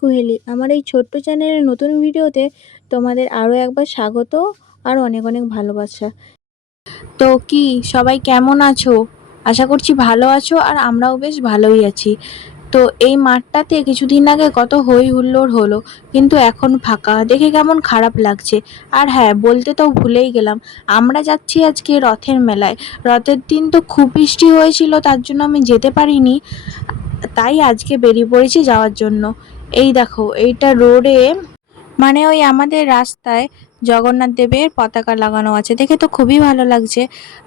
কুহেলি। আমার এই ছোট্ট চ্যানেলের নতুন ভিডিওতে তোমাদের আরও একবার স্বাগত আর অনেক অনেক ভালোবাসা। তো কি, সবাই কেমন আছো? আশা করছি ভালো আছো আর আমরাও বেশ ভালোই আছি। তো এই মাঠটাতে কিছুদিন আগে কত হই হুল্লোড় হলো, কিন্তু এখন ফাঁকা। দেখে কেমন খারাপ লাগছে। আর হ্যাঁ বলতে তো ভুলেই গেলাম। আমরা যাচ্ছি আজকে রথের মেলায়। রথের দিন তো খুব বৃষ্টি হয়েছিল, তার জন্য আমি যেতে পারিনি। তাই আজকে বেরিয়ে পড়েছি যাওয়ার জন্য। এই দেখো, এইটা রোডে মানে ওই আমাদের রাস্তায় জগন্নাথ দেবের পতাকা লাগানো আছে। দেখে তো খুবই ভালো লাগছে।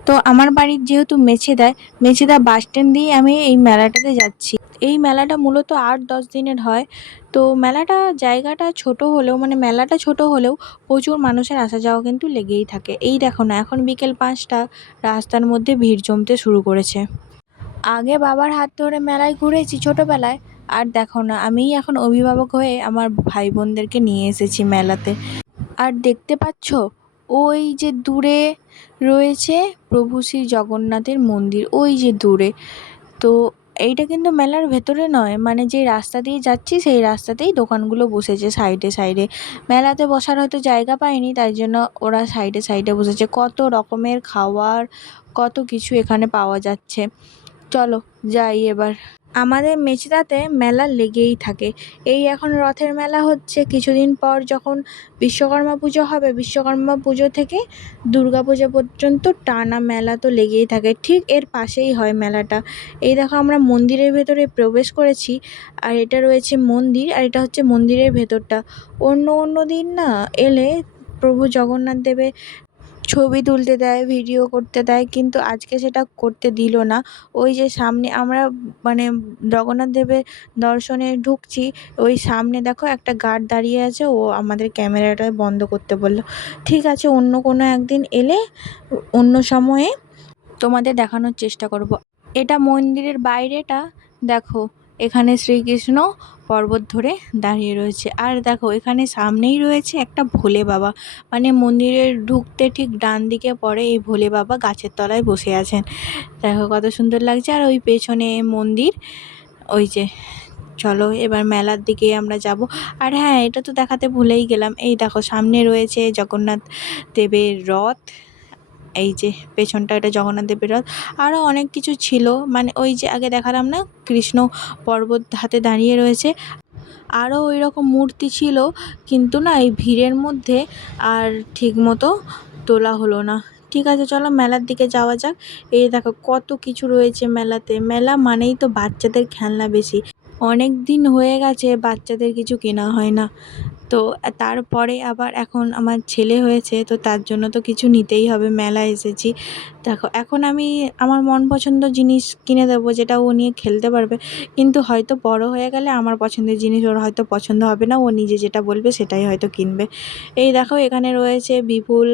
তো আমার বাড়ির যেহেতু মেছেদায় মেছেদা বাস স্ট্যান্ড দিয়ে আমি এই মেলাটাতে যাচ্ছি। এই মেলাটা মূলত আট দশ দিনের হয়। তো মেলাটা জায়গাটা ছোট হলেও মানে মেলাটা ছোট হলেও প্রচুর মানুষের আসা যাওয়া কিন্তু লেগেই থাকে। এই দেখো না, এখন বিকেল পাঁচটা, রাস্তার মধ্যে ভিড় জমতে শুরু করেছে। আগে বাবার হাত ধরে মেলায় ঘুরেছি ছোটোবেলায়, আর দেখো না, আমিই এখন অভিভাবক হয়ে আমার ভাই বোনদেরকে নিয়ে এসেছি মেলাতে। আর দেখতে পাচ্ছ, ওই যে দূরে রয়েছে প্রভু শ্রী জগন্নাথের মন্দির, ওই যে দূরে। তো এইটা কিন্তু মেলার ভেতরে নয় মানে যে রাস্তা দিয়ে যাচ্ছি, সেই রাস্তাতেই দোকানগুলো বসেছে সাইডে সাইডে। মেলাতে বসার হয়তো জায়গা পায়নি তাই জন্য ওরা সাইডে সাইডে বসেছে। কত রকমের খাওয়ার, কত কিছু এখানে পাওয়া যাচ্ছে। চলো, যাই এবার। আমাদের মেচেদাতে মেলা লেগেই থাকে। এই এখন রথের মেলা হচ্ছে। কিছুদিন পর যখন বিশ্বকর্মা পুজো হবে, বিশ্বকর্মা পুজো থেকে দুর্গা পুজো পর্যন্ত টানা মেলা তো লেগেই থাকে। ঠিক এর পাশেই হয় মেলাটা। এই দেখো, আমরা মন্দিরের ভেতরে প্রবেশ করেছি, আর এটা রয়েছে মন্দির, আর এটা হচ্ছে মন্দিরের ভেতরটা। অন্য অন্য দিন না এলে প্রভু জগন্নাথ দেবের ছবি তুলতে দেয় ভিডিও করতে দেয়, কিন্তু আজকে সেটা করতে দিল না। ওই যে সামনে আমরা মানে জগন্নাথ দেবের দর্শনে ঢুকছি, ওই সামনে দেখো একটা গার্ড দাঁড়িয়ে আছে, ও আমাদের ক্যামেরাটা বন্ধ করতে বলল। ঠিক আছে, অন্য কোনো একদিন এলে, অন্য সময়ে তোমাদের দেখানোর চেষ্টা করব। এটা মন্দিরের বাইরেটা, দেখো। এখানে শ্রীকৃষ্ণ পর্বত ধরে দাঁড়িয়ে রয়েছে। আর দেখো, এখানে সামনেই রয়েছে একটা ভোলে বাবা। মানে মন্দিরের ঢুকতে ঠিক ডান দিকে পড়ে এই ভোলে বাবা গাছের তলায় বসে আছেন। দেখো কত সুন্দর লাগছে। আর ওই পেছনে মন্দির, ওই যে, চলো এবার মেলার দিকে আমরা যাব। আর হ্যাঁ এটা তো দেখাতে ভুলেই গেলাম। এই দেখো, সামনে রয়েছে জগন্নাথ দেবের রথ। এই যে পেছনটা, এটা জগন্নাথ দেবের রথ। আরও অনেক কিছু ছিল। মানে ওই যে আগে দেখালাম না, কৃষ্ণ পর্বত হাতে দাঁড়িয়ে রয়েছে। আরও ওই রকম মূর্তি ছিল, কিন্তু না এই ভিড়ের মধ্যে আর ঠিকমতো তোলা হলো না। ঠিক আছে, চলো মেলার দিকে যাওয়া যাক। এই দেখো কত কিছু রয়েছে মেলাতে। মেলা মানেই তো বাচ্চাদের খেলনা বেশি। অনেক দিন হয়ে গেছে বাচ্চাদের কিছু কেনা হয় না। তো তারপরে আবার এখন আমার ছেলে হয়েছে, তো তার জন্য তো কিছু নিতেই হবে। মেলা এসেছি। দেখো, এখন আমি আমার মন পছন্দ জিনিস কিনে দেবো যেটা ও নিয়ে খেলতে পারবে। কিন্তু হয়তো বড় হয়ে গেলে আমার পছন্দের জিনিস ওর হয়তো পছন্দ হবে না, ও নিজে যেটা বলবে সেটাই হয়তো কিনবে। এই দেখো, এখানে রয়েছে বিপুল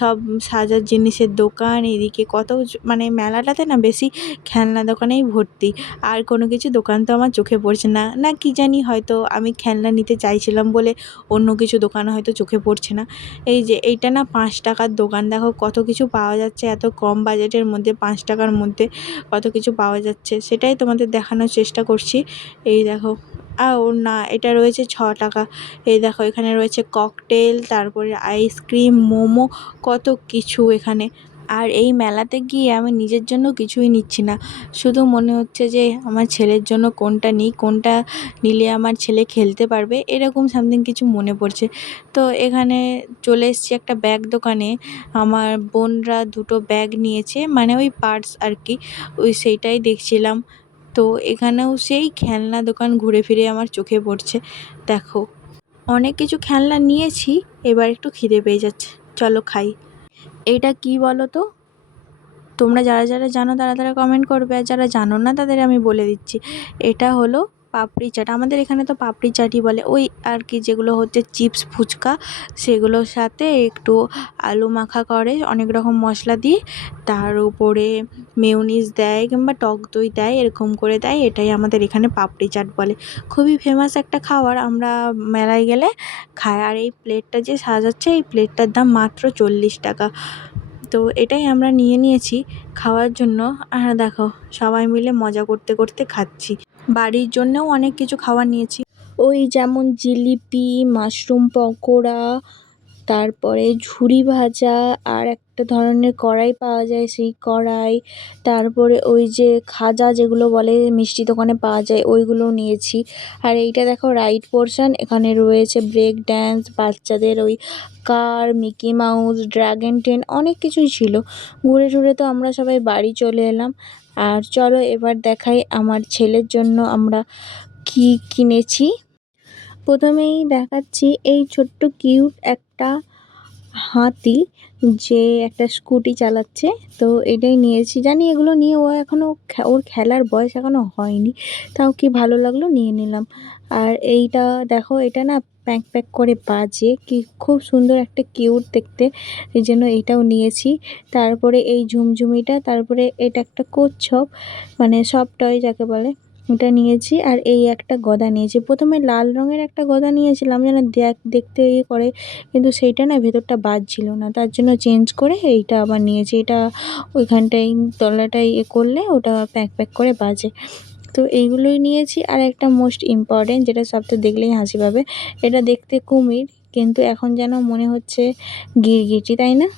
সব সাজার জিনিসের দোকান, এদিকে কত মানে মেলাটাতে না বেশি খেলনা দোকানেই ভর্তি। আর কোনো কিছু দোকান তো আমার চোখে পড়ছে না। না, কি জানি হয়তো আমি খেলনা নিতে চাইছিলাম বলে অন্য কিছু দোকান হয়তো চোখে পড়ছে না। এই যে, এইটা না পাঁচ টাকার দোকান। দেখো, কত কিছু পাওয়া যাচ্ছে, এত কম বাজেটের মধ্যে, পাঁচ টাকার মধ্যে কত কিছু পাওয়া যাচ্ছে, সেটাই তোমাদের দেখানোর চেষ্টা করছি। এই দেখো ও না, এটা রয়েছে ছ টাকা। এই দেখো, এখানে রয়েছে ককটেল তারপরে আইসক্রিম মোমো, কত কিছু এখানে। আর এই মেলাতে গিয়ে আমি নিজের জন্য কিছুই নিচ্ছি না। শুধু মনে হচ্ছে যে আমার ছেলের জন্য কোনটা নিই, কোনটা নিলে আমার ছেলে খেলতে পারবে, এরকম সামথিং কিছু মনে পড়ছে। তো এখানে চলে এসেছি একটা ব্যাগ দোকানে। আমার বোনরা দুটো ব্যাগ নিয়েছে মানে ওই পার্স আর কি, ওই সেইটাই দেখছিলাম। তো এখানেও সেই খেলনা দোকান ঘুরে ফিরে আমার চোখে পড়ছে। দেখো, অনেক কিছু খেলনা নিয়েছি, এবার একটু খিদে পেয়ে যাচ্ছে। চলো খাই। এইটা কি বলো তো? তোমরা যারা যারা জানো তারা তারা কমেন্ট করবে, আর যারা জানো না তাদের আমি বলে দিচ্ছি। এটা হলো পাপড়ি চাট। আমাদের এখানে তো পাপড়ি চাটই বলে। ওই আর কি যেগুলো হচ্ছে চিপস, ফুচকা, সেগুলোর সাথে একটু আলু মাখা করে, অনেক রকম মশলা দিয়ে। তার উপরে মেয়োনিজ দেয় কিংবা টক দই দেয়, এরকম করে দেয়। এটাই আমাদের এখানে পাপড়ি চাট বলে। খুবই ফেমাস একটা খাবার আমরা মেলায় গেলে খাই। আর এই প্লেটটা যে সাজাচ্ছে, এই প্লেটটার দাম মাত্র চল্লিশ টাকা। তো এটাই আমরা নিয়ে নিয়েছি খাওয়ার জন্য। আর দেখো, সবাই মিলে মজা করতে করতে খাচ্ছি। বাড়ির জন্যেও অনেক কিছু খাবার নিয়েছি। ওই যেমন জিলিপি, মাশরুম, পকোড়া, তারপরে ঝুরি ভাজা আর একটা ধরনের কড়াই পাওয়া যায় সেই কড়াই। তারপরে ওই যে খাজা যেগুলো বলে মিষ্টি দোকানে পাওয়া যায় ওইগুলোও নিয়েছি। আর এইটা দেখো রাইট পোর্শন এখানে রয়েছে ব্রেক ড্যান্স বাচ্চাদের ওই car Mickey Mouse dragon train অনেক কিছুই ছিল। ঘুরে ঘুরে তো আমরা সবাই বাড়ি চলে এলাম। আর চলো এবার দেখাই আমার ছেলের জন্য আমরা কি কিনেছি। প্রথমেই দেখাচ্ছি এই ছোট্ট কিউট একটা হাতি যে একটা স্কুটি চালাচ্ছে, তো এটাই নিয়েছি। জানি এগুলো নিয়ে ও এখনও ওর খেলার বয়স এখনও হয়নি, তাও কি ভালো লাগল নিয়ে নিলাম। আর এইটা দেখো, এটা না প্যাক প্যাক করে বাজে, কি খুব সুন্দর একটা কিউট দেখতে, এই জন্য এটাও নিয়েছি। তারপরে এই ঝুমঝুমিটা, তারপরে এটা একটা কচ্ছপ মানে সব টয় যাকে বলে। ওটা নিয়েছি আর এই একটা গদা নিয়েছি। প্রথমে লাল রঙের একটা গদা নিয়েছিলাম যেন দেখ, দেখতে ইয়ে করে, কিন্তু সেইটা না ভেতরটা বাজছিল না। তার জন্য চেঞ্জ করে এইটা আবার নিয়েছি। এটা ওইখানটায় তলাটায় ইয়ে করলে ওটা প্যাক প্যাক করে বাজে। তো এইগুলোই নিয়েছি। আর একটা মোস্ট ইম্পর্টেন্ট যেটা সব তো দেখলেই হাসি পাবে, এটা দেখতে কুমির, কিন্তু এখন যেন মনে হচ্ছে গিরগিটি, তাই না?